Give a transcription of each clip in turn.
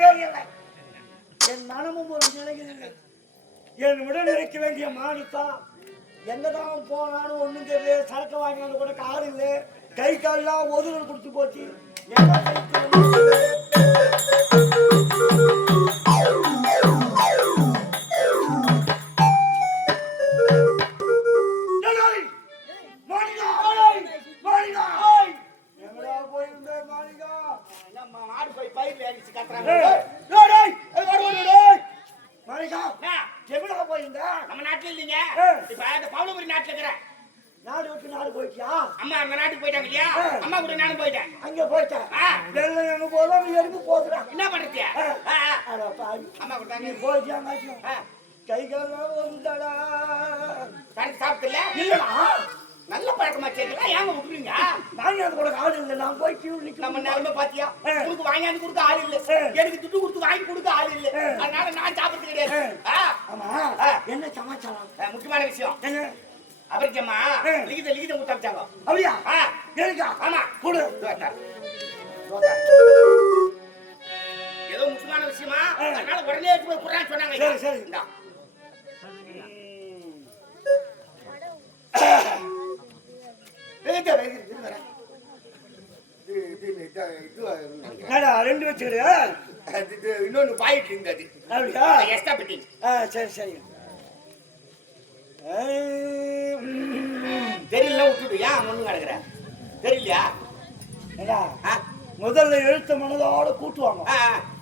நிலைக்கவே இல்லை. என் மனமும் ஒரு நிலையில் இல்லை என் உடல் நினைக்க வேண்டிய மானித்தான் எங்கதான் போனாலும் ஒண்ணும் தெரியல சரக்கு வாங்கினாலும் கூட கார் இல்லை. கை கால்லாம் ஒதுகல் கொடுத்து போச்சு. என்ன பாவி. அம்மா நீ மாட்டியும் ஆ. கை சாப்பிட்டுல? இல்லடா. நல்ல பழக்கமா சரிங்களா ஏங்க விட்டுறீங்க? அது கூட ஆள் இல்லை. நான் போய் கியூ நம்ம நிக்க நிலைமை பாத்தியா. உனக்கு வாங்கியாந்து கொடுக்க ஆள் இல்ல. எனக்கு துட்டு கொடுத்து வாங்கி கொடுக்க ஆள் இல்ல. அதனால நான் சாப்பிடுறது கிடையாது. ஆமா. என்ன சமாச்சாரம்? முக்கியமான விஷயம். அவருக்கம்மா ஆ. லிகித லிகித முட்டாச்சாங்க அப்படியா? இருக்கா ஆமா. கொடு. ஆ. அதனால உடனே எடுத்து போய் குடுறான்னு சொன்னாங்க சரி, சரி. இந்தா. ரெண்டு வச்சுக்கிடு இன்னொன்னு பாயிட்டு இருந்தது. அப்படியா? எக்ஸ்ட்ரா பெட்டி. ஆ சரி சரி. ஆ, ம். தெரியல விட்டுடு. ஏன் ஒண்ணு கிடக்குற? தெரியலையா? ஏண்டா, ஆ? முதல்ல எழுத்து மனதோட கூட்டுவாங்க.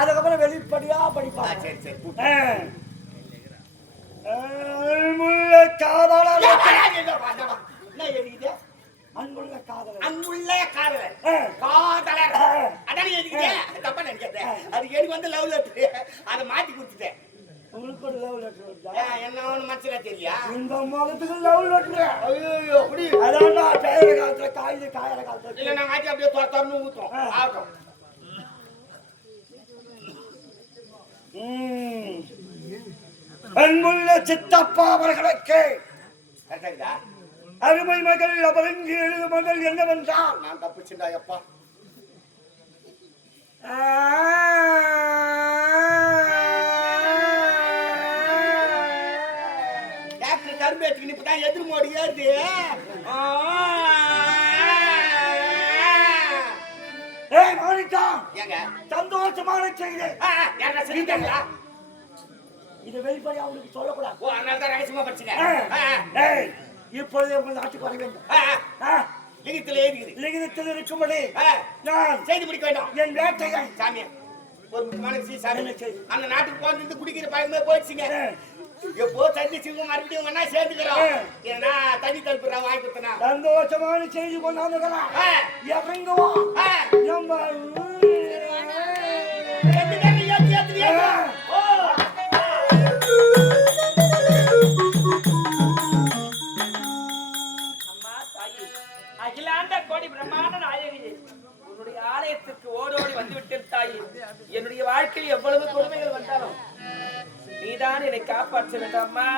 அதுக்கப்புறம் வெளிப்படியா படிப்பாங்க. சரி சரி. அன்புள்ள காதலர். என்ன எழுதிது அன்புள்ள காதலர். அன்புள்ள காதலர். காதலர். அதானே எழுதிக்கிட்டே தப்பா நினைக்காத. அது எனக்கு வந்து லவ் லெட்டர் அதை மாத்தி கொடுத்துட்டேன். உங்களுக்கு ஒரு லவ் லெட்டர் வருதா? ஏன், என்ன ஒண்ணு மனசுல தெரியா இந்த முகத்துக்கு லவ் லெட்டர் ஐயோ அப்படி. அதான்டா காலத்துல இல்ல நாங்க ஆச்சு அப்படியே தொர தொரன்னு ஊத்துறோம். ஆகட்டும். அன்புள்ள சித்தப்பா அவர்களுக்கு? அருமை மகள் அவரங்கு எழுது மகள் என்னவென்றால்? நான் தப்பிச்சுண்டா எப்பா கரும்பு எடுத்துக்கின்னு இப்பதான் எதிர் மோடி ஏறுது. ஏய் மாணிக்கா ஏங்க? சந்தோஷமான செய்தி. யாரா செஞ்சுட்டாங்களா இது வெளிப்படையா அவனுக்கு சொல்லக்கூடாது. ஓ அதனால தான் ரகசியமா படிச்சுங்க. ஏய், இப்பொழுதே உங்கள் நாட்டுக்கு வர வேண்டும். லிங்கத்துல ஏறிக்குது லிகிதத்தில் இருக்கும்படி நான் செய்து முடிக்க வேண்டும். என் வேட்டையை சாமி ஒரு முக்கியமான விஷயம் செய்தி? அந்த நாட்டுக்கு போறது குடிக்கிற பழக்கமே போயிடுச்சுங்க. எப்போ தண்ணி சிங்கம் மறுபடியும் ஒன்னா சேர்ந்துக்கிறோம். ஏன்னா தண்ணி தடுப்புறா வாங்கி கொடுத்தனா சந்தோஷமான செய்தி கொண்டாந்துக்கலாம். நம்ம. ஓ. அகிலாண்ட கோடி பிரம்மாண்ட நாயகியே உன்னுடைய ஆலயத்திற்கு ஓடோடி வந்துவிட்டேன் தாயி என்னுடைய வாழ்க்கையில் எவ்வளவு கொடுமைகள் வந்தாலும் நீதான் என்னை காப்பாற்ற வேண்டாமா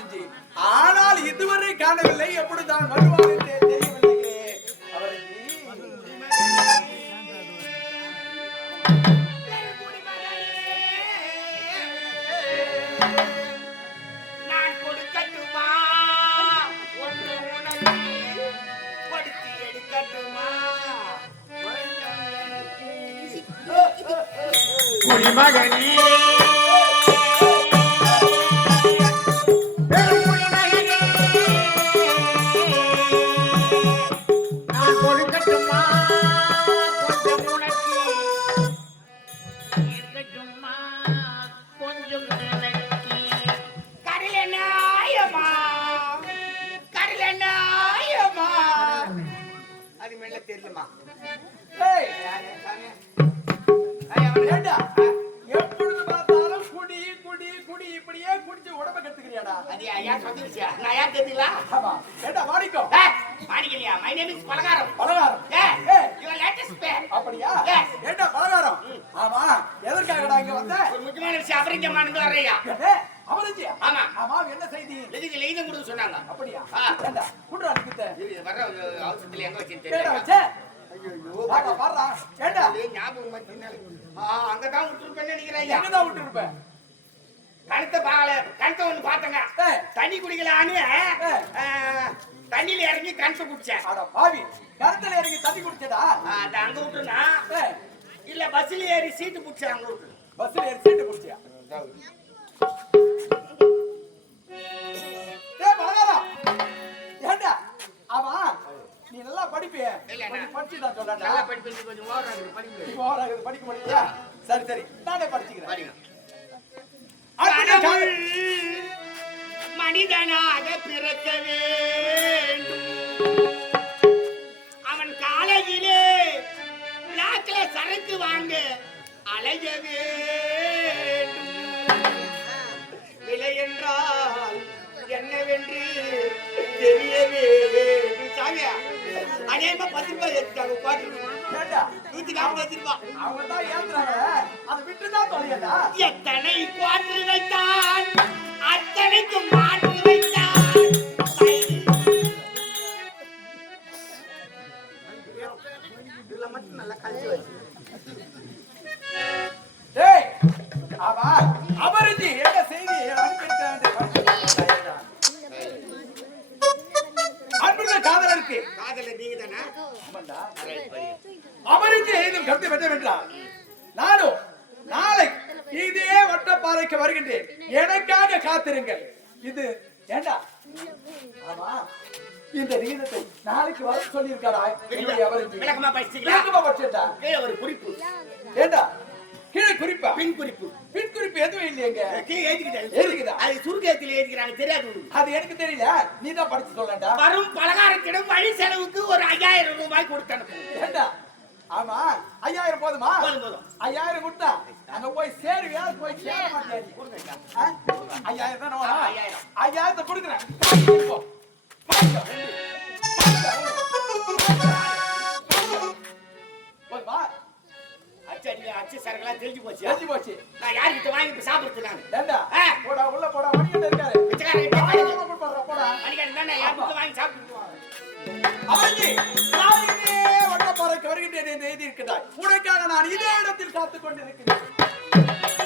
தெரிஞ்சு. ஆனால் இதுவரை காணவில்லை. எப்படி தான் வருவார் குடிமகனே. ஏய், ஏண்டா, எப்பொழுது பார்த்தாலும் குடி குடி குடி இப்படியே குடிச்சு உடம்ப கெடுத்துக்கிறியாடா? அது ஐயா சொல்லிருச்சியா நான் யார் தெரியுங்களா? ஆமா. ஏண்டா Manikkam? மாணிக்கலையா my name is Palakaram. Palakaram. A. Your latest பேர் அப்படியா. ஏண்டா பலகாரம்? ஆமா. எதற்காகடா இங்க வந்த? ஒரு முக்கியமான விஷயம் அபரிஞ்சமானது ஏய், அவனுச்சியா ஆமா. ஆமா என்ன செய்தி? எதுக்கு லெய்தம் கொடுக்க சொன்னாங்க அப்படியா? ஆ. ஏண்டா? குடுறா நிக்கிட்ட இரு, வர்ற அவசரத்துல எங்க வச்சுன்னு ஏண்டா தெரியல வச்சே? வாடா வாடா. ஏண்டா ஞாபகம் வச்சுனால அங்கதான் விட்டுருப்பேன்னு நினைக்கிறேன் ஐயா. எங்கதான் விட்டு இருப்ப கணத்தை பாக்கல கணத்தை ஒண்ணு பார்த்தங்க. ஏய். தண்ணி குடிக்கலான்னு தண்ணியில இறங்கி கணத்தை குடிச்சேன். அட பாவி கருத்துல இறங்கி தண்ணி குடிச்சடா ஆ, அது அங்க விட்டுனா இல்ல பஸ்ல ஏறி சீட்டு பிடிச்சேன் அங்க விட்டு. பஸ்ல ஏறி சீட்டு குடிச்சியா படிப்பிய படிச்சு நான் சொல்றேன்டா நல்லா படிப்பு கொஞ்சம் இருக்குது படிக்க முடியலையா சரி சரி. நானே படிச்சுக்கிறேன். மனிதனாக பிறக்க வேண்டும். அவன் காலையிலே பிளாக்ல சரக்கு வாங்க அலைய வேண்டும். விலை என்றால் என்னவென்று தெரிய வேண்டும். சாமியா அநேகமா பத்து ரூபாய் எடுத்துட்டாங்க பாட்டு ஏண்டா? நூத்தி நாற்பது ரூபாய் அவங்க தான் ஏத்துறாங்க அதை விட்டு தான் தொலையடா எத்தனை குவாற்று வைத்தான்? அத்தனைக்கும் மாற்று வைத்தான்? இதுல மட்டும் நல்லா கழிச்சு வச்சு. ஆமா எழுதும் கருத்து வெட்ட வேண்டாம் நானும் நாளை இதே வட்டப்பாறைக்கு வருகின்றேன். எனக்காக காத்திருங்கள். இது ஏண்டா? ஆமா. இந்த ரீதத்தை நாளைக்கு வர சொல்லியிருக்காரா? விளக்கமா படிச்சீங்களா ஒரு குறிப்பு. ஏண்டா? கீழே குறிப்பா? பின் குறிப்பு. பின் குறிப்பு எதுவும் இல்லையங்க. கீழே எழுதிக்கிட்டாரு எழுதிக்குதா? அது சுருக்கத்தில் எழுதிக்கிறாங்க. தெரியாது. அது எனக்கு தெரியல. நீ தான் படிச்சு சொல்லடா வரும் பலகாரத்திடம் வழி செலவுக்கு ஒரு ஐயாயிரம் ரூபாய் கொடுத்து அனுப்புங்க ஏண்டா? ஆமா ஐயாயிரம் போதுமா. ஐயாயிரம் கொடுத்தா அங்க போய் சேருவியா போய் சேர ஆ? ஐயாயிரம் தானே. ஐயாயிரத்தை கொடுக்குறேன் கொண்டிருக்கிறேன்